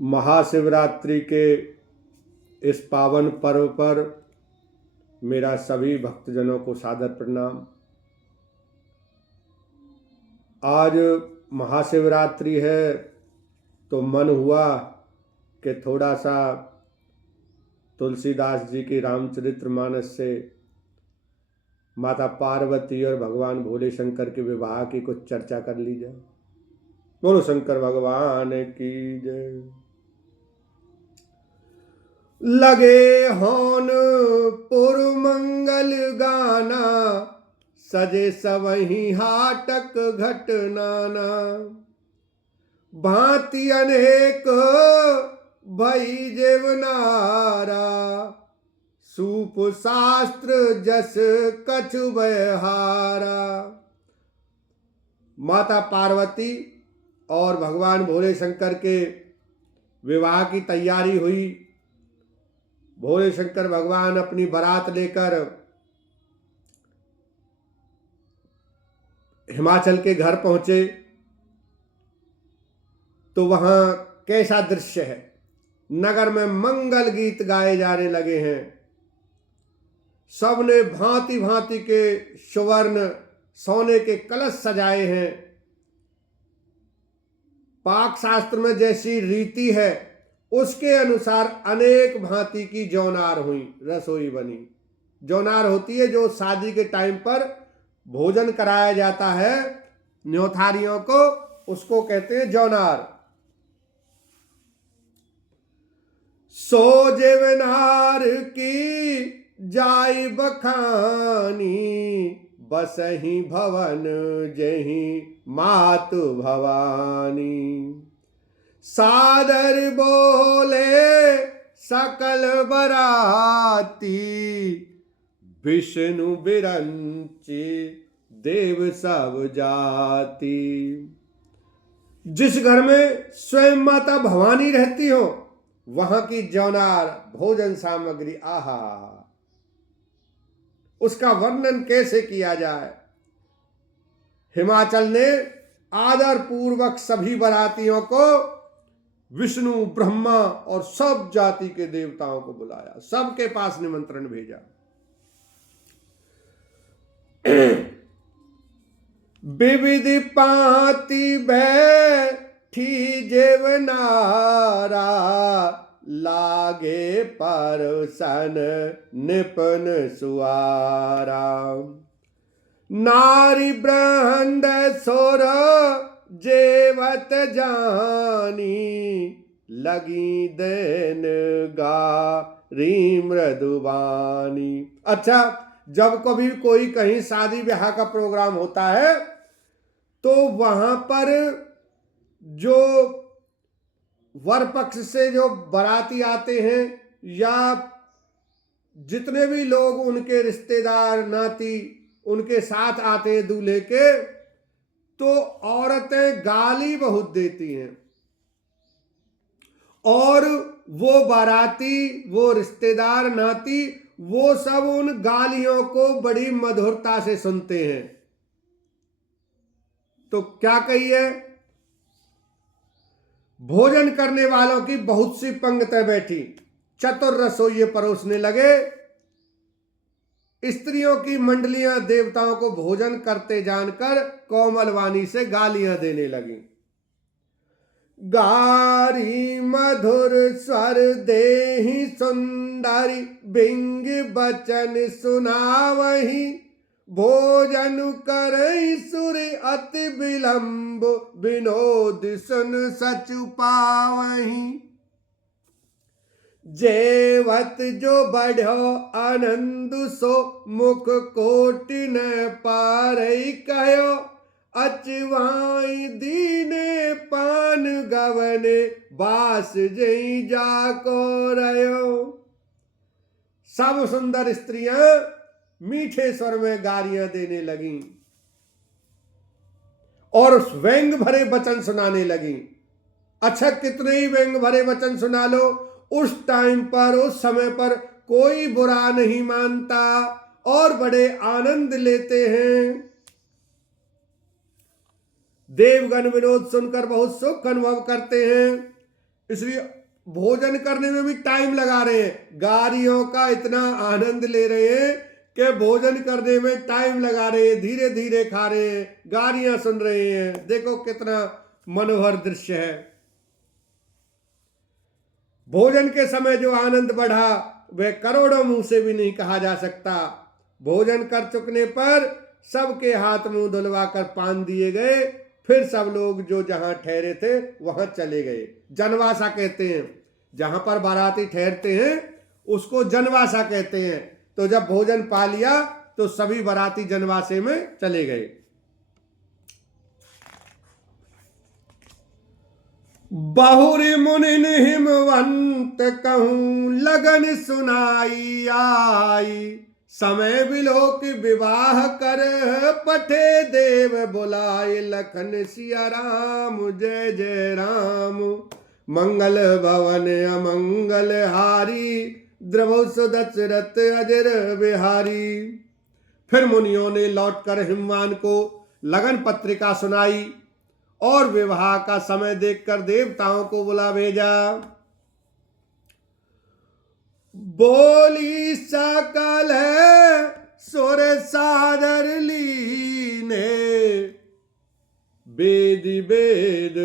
महाशिवरात्रि के इस पावन पर्व पर मेरा सभी भक्तजनों को सादर प्रणाम। आज महाशिवरात्रि है तो मन हुआ कि थोड़ा सा तुलसीदास जी की रामचरितमानस से माता पार्वती और भगवान भोले शंकर के विवाह की कुछ चर्चा कर ली जाए। बोलो शंकर भगवान की जय। लगे होन पुर मंगल गाना, सजे सवही हाटक घटनाना। भांति अनेक भई जेवनारा, सूप शास्त्र जस कछु बहारा। माता पार्वती और भगवान भोले शंकर के विवाह की तैयारी हुई। भोले शंकर भगवान अपनी बारात लेकर हिमाचल के घर पहुंचे तो वहां कैसा दृश्य है। नगर में मंगल गीत गाए जाने लगे हैं। सबने भांति भांति के सुवर्ण सोने के कलश सजाए हैं। पाक शास्त्र में जैसी रीति है उसके अनुसार अनेक भांति की जौनार हुई, रसोई बनी। जौनार होती है जो शादी के टाइम पर भोजन कराया जाता है न्योथारियों को, उसको कहते हैं जौनार। सो जेवनार की जाई बखानी, बसही भवन जही मातु भवानी। सादर बोले सकल बराती, विष्णु बिरंची देव सब जाति। जिस घर में स्वयं माता भवानी रहती हो वहां की जौनार भोजन सामग्री, आहा, उसका वर्णन कैसे किया जाए। हिमाचल ने आदर पूर्वक सभी बरातियों को विष्णु ब्रह्मा और सब जाति के देवताओं को बुलाया, सबके पास निमंत्रण भेजा। विविध पाति बैठी जेवनारा, लागे परसन निपन सुआरा। नारी ब्रह्मांड सोर जेवत जानी, लगी देन गारी मृदुबानी। अच्छा, जब कभी कोई कहीं शादी ब्याह का प्रोग्राम होता है तो वहां पर जो वर पक्ष से जो बाराती आते हैं या जितने भी लोग उनके रिश्तेदार नाती उनके साथ आते हैं दूल्हे के, तो औरतें गाली बहुत देती हैं और वो बाराती, वो रिश्तेदार नाती, वो सब उन गालियों को बड़ी मधुरता से सुनते हैं। तो क्या कहिए, भोजन करने वालों की बहुत सी पंक्तियां बैठी, चतुर रसोइये परोसने लगे। स्त्रियों की मंडलियां देवताओं को भोजन करते जानकर कोमल वाणी से गालियां देने लगी। गारी मधुर स्वर देहि सुंदरी, बिंग बचन सुनावही। भोजन करई सुर अति विलंब, विनोद सुन सचु पावही। जेवत जो बढ़ो आनंद सो, मुख कोटि न पारई कहो। अचवाई दीने पान गवने, बास जई जाको रयो। सब सुंदर स्त्रियां मीठे स्वर में गालियां देने लगी और व्यंग भरे वचन सुनाने लगी। अच्छा, कितने ही व्यंग भरे वचन सुना लो, उस टाइम पर, उस समय पर कोई बुरा नहीं मानता और बड़े आनंद लेते हैं। देवगण विनोद सुनकर बहुत सुख अनुभव करते हैं, इसलिए भोजन करने में भी टाइम लगा रहे हैं। गारियों का इतना आनंद ले रहे हैं कि भोजन करने में टाइम लगा रहे हैं, धीरे धीरे खा रहे हैं, गारियां सुन रहे हैं। देखो कितना मनोहर दृश्य है। भोजन के समय जो आनंद बढ़ा वह करोड़ों मुंह से भी नहीं कहा जा सकता। भोजन कर चुकने पर सबके हाथ मुंह धुलवाकर पान दिए गए, फिर सब लोग जो जहां ठहरे थे वहां चले गए। जनवासा कहते हैं, जहां पर बाराती ठहरते हैं उसको जनवासा कहते हैं। तो जब भोजन पा लिया तो सभी बाराती जनवासे में चले गए। बहुरी मुनि हिमवंत कहूं लगन सुनाई आई, समय बिलोक विवाह कर पठे देव बुलाए, लखन सिया राम जय जय राम, मंगल भवन अमंगल हारी, द्रवौ सुदशरथ अजर बिहारी। फिर मुनियों ने लौटकर हिमवान को लगन पत्रिका सुनाई और विवाह का समय देखकर देवताओं को बुला भेजा। बोली सकल सुर सादर लीने, वेद वेद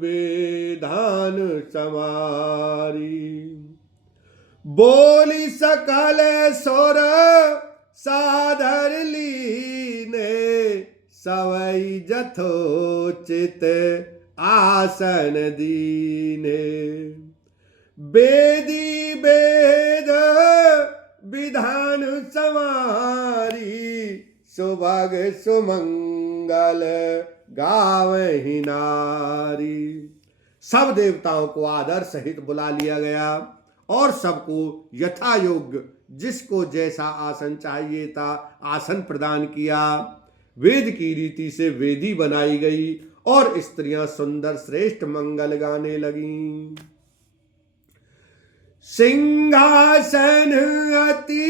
वेदान समारी। बोली सकल सुर सादर लीने, सवई जथोचित आसन दीने। वेदी वेद विधान समारी, सुभग सुमंगल गावहि नारी। सब देवताओं को आदर सहित बुला लिया गया और सबको यथा योग्य जिसको जैसा आसन चाहिए था आसन प्रदान किया। वेद की रीति से वेदी बनाई गई और स्त्रियां सुंदर श्रेष्ठ मंगल गाने लगीं। सिंहासन अति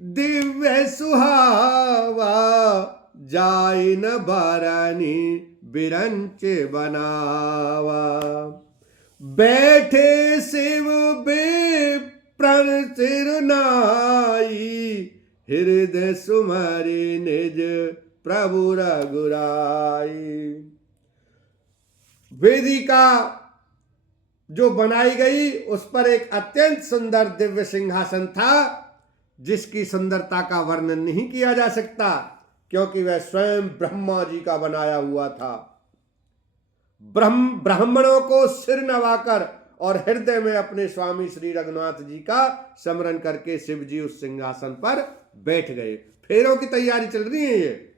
दिव्य सुहावा, जाय न बरनी बिरंच बनावा। बैठे शिव विप्रण सिर नाई, हृदय सुमरि निज प्रभु रघुराई। वेदिका जो बनाई गई उस पर एक अत्यंत सुंदर दिव्य सिंहासन था, जिसकी सुंदरता का वर्णन नहीं किया जा सकता, क्योंकि वह स्वयं ब्रह्मा जी का बनाया हुआ था। ब्राह्मणों को सिर नवाकर और हृदय में अपने स्वामी श्री रघुनाथ जी का स्मरण करके शिव जी उस सिंहासन पर बैठ गए। फेरों की तैयारी चल रही है। ये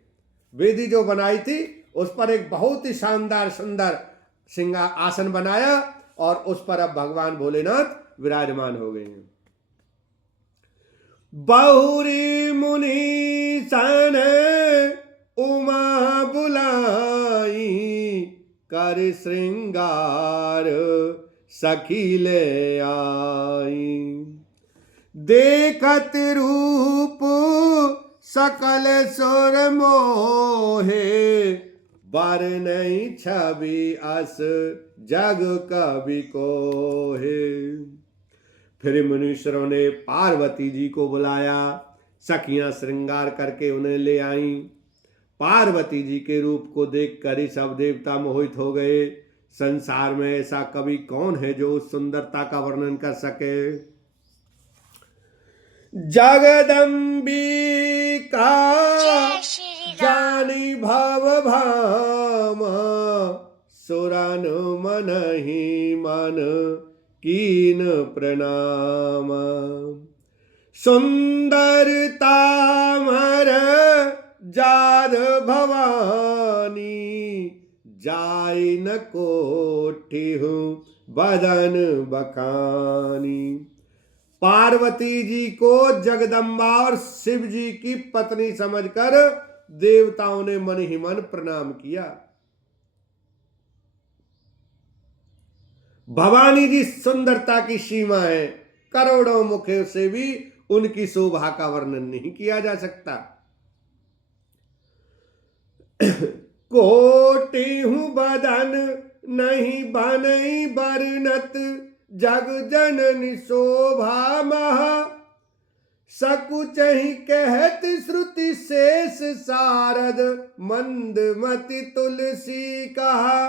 वेदी जो बनाई थी उस पर एक बहुत ही शानदार सुंदर सिंहासन बनाया और उस पर अब भगवान भोलेनाथ विराजमान हो गए हैं। बहुरी मुनि सन उमा बुलाई, कर श्रृंगार सखी ले आई। देखत रूप सकल सुर मोहे, बर नहीं छवि अस जग कवि कोहे। फिर मुनीश्वरों ने पार्वती जी को बुलाया, सखियां श्रृंगार करके उन्हें ले आईं। पार्वती जी के रूप को देखकर ही सब देवता मोहित हो गए। संसार में ऐसा कवि कौन है जो उस सुंदरता का वर्णन कर सके। जगदम्बिका जानी भव भामा, सुरन मन ही मन कीन प्रणाम। सुंदरता मर जाद भवानी, जाय न कोटि हूँ बदन बखानी। पार्वती जी को जगदम्बा और शिव जी की पत्नी समझकर देवताओं ने मन ही मन प्रणाम किया। भवानी जी सुंदरता की सीमा है, करोड़ों मुखों से भी उनकी शोभा का वर्णन नहीं किया जा सकता। कोटि हूँ बदन नहीं बनई बरनत, जग जननी शोभा महा, सकुच ही कहत श्रुति शेष सारद, मंदमति तुलसी कहा।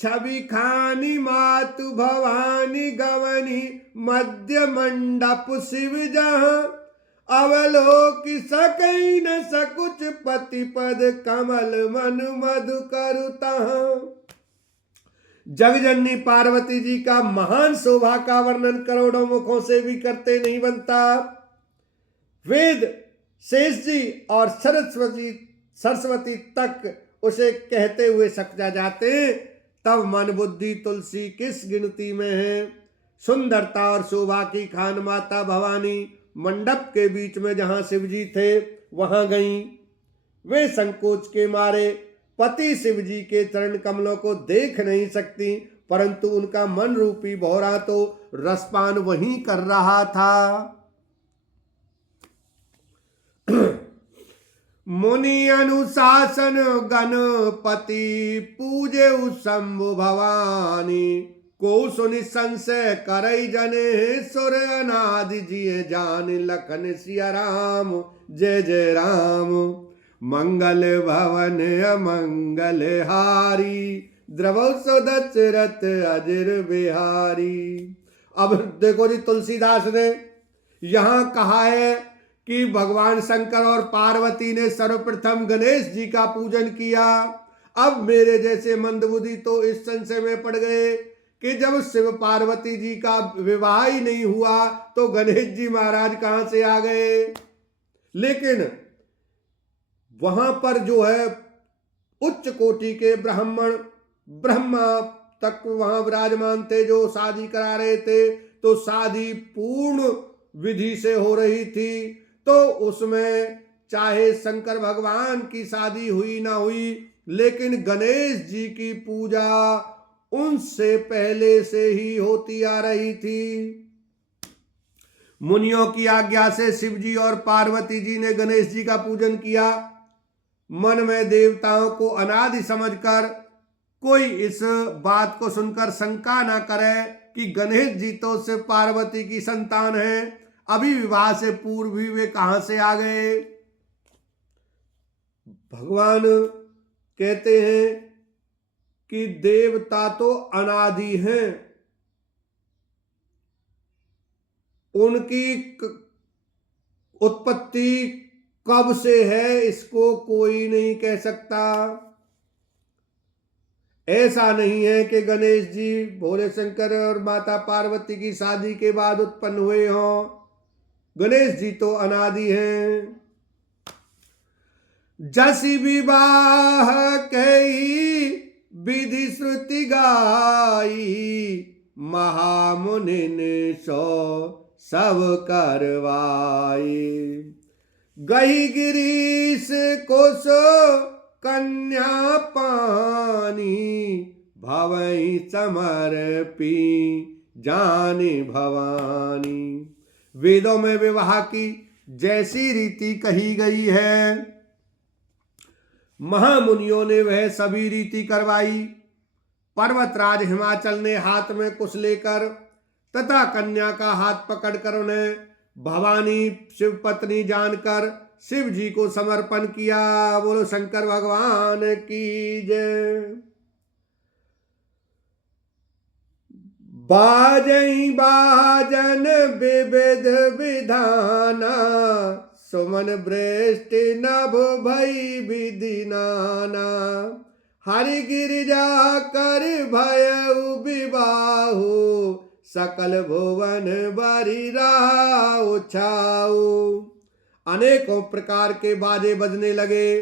छवि खानी मातु भवानी गवनी, मध्य मंडप शिव जहाँ, अवलोक सकई न सकुच पति पद, कमल मन मधु करु तहाँ। जगजननी पार्वती जी का महान शोभा का वर्णन करोड़ों मुखों से भी करते नहीं बनता। वेद शेष जी और सरस्वती तक उसे कहते हुए सकजा जाते, तब मन बुद्धि तुलसी किस गिनती में है। सुंदरता और शोभा की खान माता भवानी मंडप के बीच में जहां शिव जी थे वहां गईं। वे संकोच के मारे पति शिव जी के चरण कमलों को देख नहीं सकती, परंतु उनका मन रूपी भौरा तो रसपान वहीं कर रहा था। मुनि अनुशासन गणपति पूजे शंभु भवानी, को सुनि संशय करई जने, सुर अनादि जिये जान, लखन सिया राम जय जय राम। मंगल भवन अमंगल हारी, द्रवौ सो दशरथ अजर बिहारी। अब देखो जी, तुलसीदास ने यहां कहा है कि भगवान शंकर और पार्वती ने सर्वप्रथम गणेश जी का पूजन किया। अब मेरे जैसे मंदबुद्धि तो इस संशय में पड़ गए कि जब शिव पार्वती जी का विवाह ही नहीं हुआ तो गणेश जी महाराज कहां से आ गए। लेकिन वहां पर जो है उच्च कोटि के ब्राह्मण, ब्रह्मा तक वहां विराजमान थे जो शादी करा रहे थे, तो शादी पूर्ण विधि से हो रही थी। तो उसमें चाहे शंकर भगवान की शादी हुई ना हुई, लेकिन गणेश जी की पूजा उनसे पहले से ही होती आ रही थी। मुनियों की आज्ञा से शिव जी और पार्वती जी ने गणेश जी का पूजन किया। मन में देवताओं को अनादि समझकर कोई इस बात को सुनकर शंका ना करे कि गणेश जी तो शिव पार्वती की संतान है, अभी विवाह से पूर्व भी वे कहां से आ गए। भगवान कहते हैं कि देवता तो अनादि हैं, उनकी उत्पत्ति कब से है इसको कोई नहीं कह सकता। ऐसा नहीं है कि गणेश जी भोले शंकर और माता पार्वती की शादी के बाद उत्पन्न हुए हों। गणेश जी तो अनादि हैं। जसी विवाह कही विधि श्रुति गाई, महामुनि ने सो सब करवाई। गही गिरीश को सो कन्या पानी, भवई समर्पी जानी भवानी। वेदों में विवाह की जैसी रीति कही गई है, महामुनियों ने वह सभी रीति करवाई। पर्वतराज हिमाचल ने हाथ में कुश लेकर तथा कन्या का हाथ पकड़कर उन्हें भवानी शिव पत्नी जानकर शिव जी को समर्पण किया। बोलो शंकर भगवान की जय। बाजई बाजन विविध विधाना, सुमन वृष्टि नभ भई विधि नाना। हरि गिरिजा कर भयउ विवाहु, सकल भुवन बरी राउ छाऊ। अनेकों प्रकार के बाजे बजने लगे,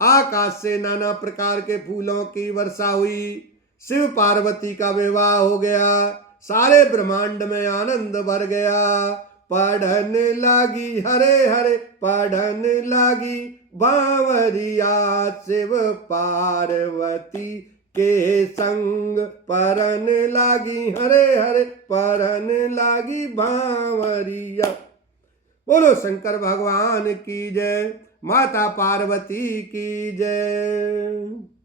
आकाश से नाना प्रकार के फूलों की वर्षा हुई। शिव पार्वती का विवाह हो गया, सारे ब्रह्मांड में आनंद भर गया। पढ़न लागी हरे हरे पढ़न लागी, बावरिया शिव पार्वती के संग। परन लागी हरे हरे परन लागी बावरिया। बोलो शंकर भगवान की जय। माता पार्वती की जय।